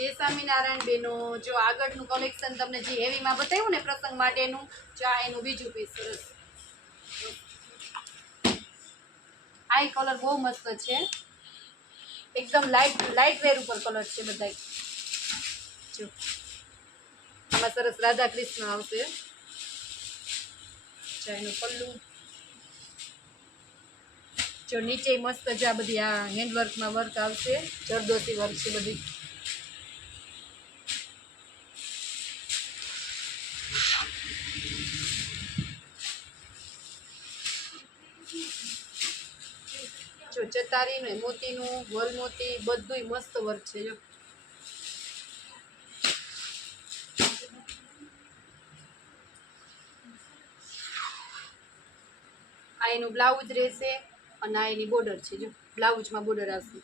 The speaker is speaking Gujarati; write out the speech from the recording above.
જય સ્વામિનારાયણ બેનો, જો આગળનું કલેક્શન તમને જે હેવીમાં બતાવ્યું ને પ્રસંગ માટેનું, જો આ એનું બીજું પીસ સરસ. આ કલર બહુ મસ્ત છે, એકદમ લાઇટ વેર ઉપર કલર છે બધા. જો આમાં સરસ રાધા કૃષ્ણ આવશે. એનું પલ્લું જો નીચે મસ્ત જ આ બધી આ હેન્ડવર્કમાં વર્ક આવશે, જરદોસી વર્ક છે બધી. જો ચતારી ને મોતીનું ગોલ મોતી બધુંય મસ્ત વર્ક છે. જો આ એનું બ્લાઉઝ રહેશે અને આ એની બોર્ડર છે. જો બ્લાઉઝમાં બોર્ડર આવશે.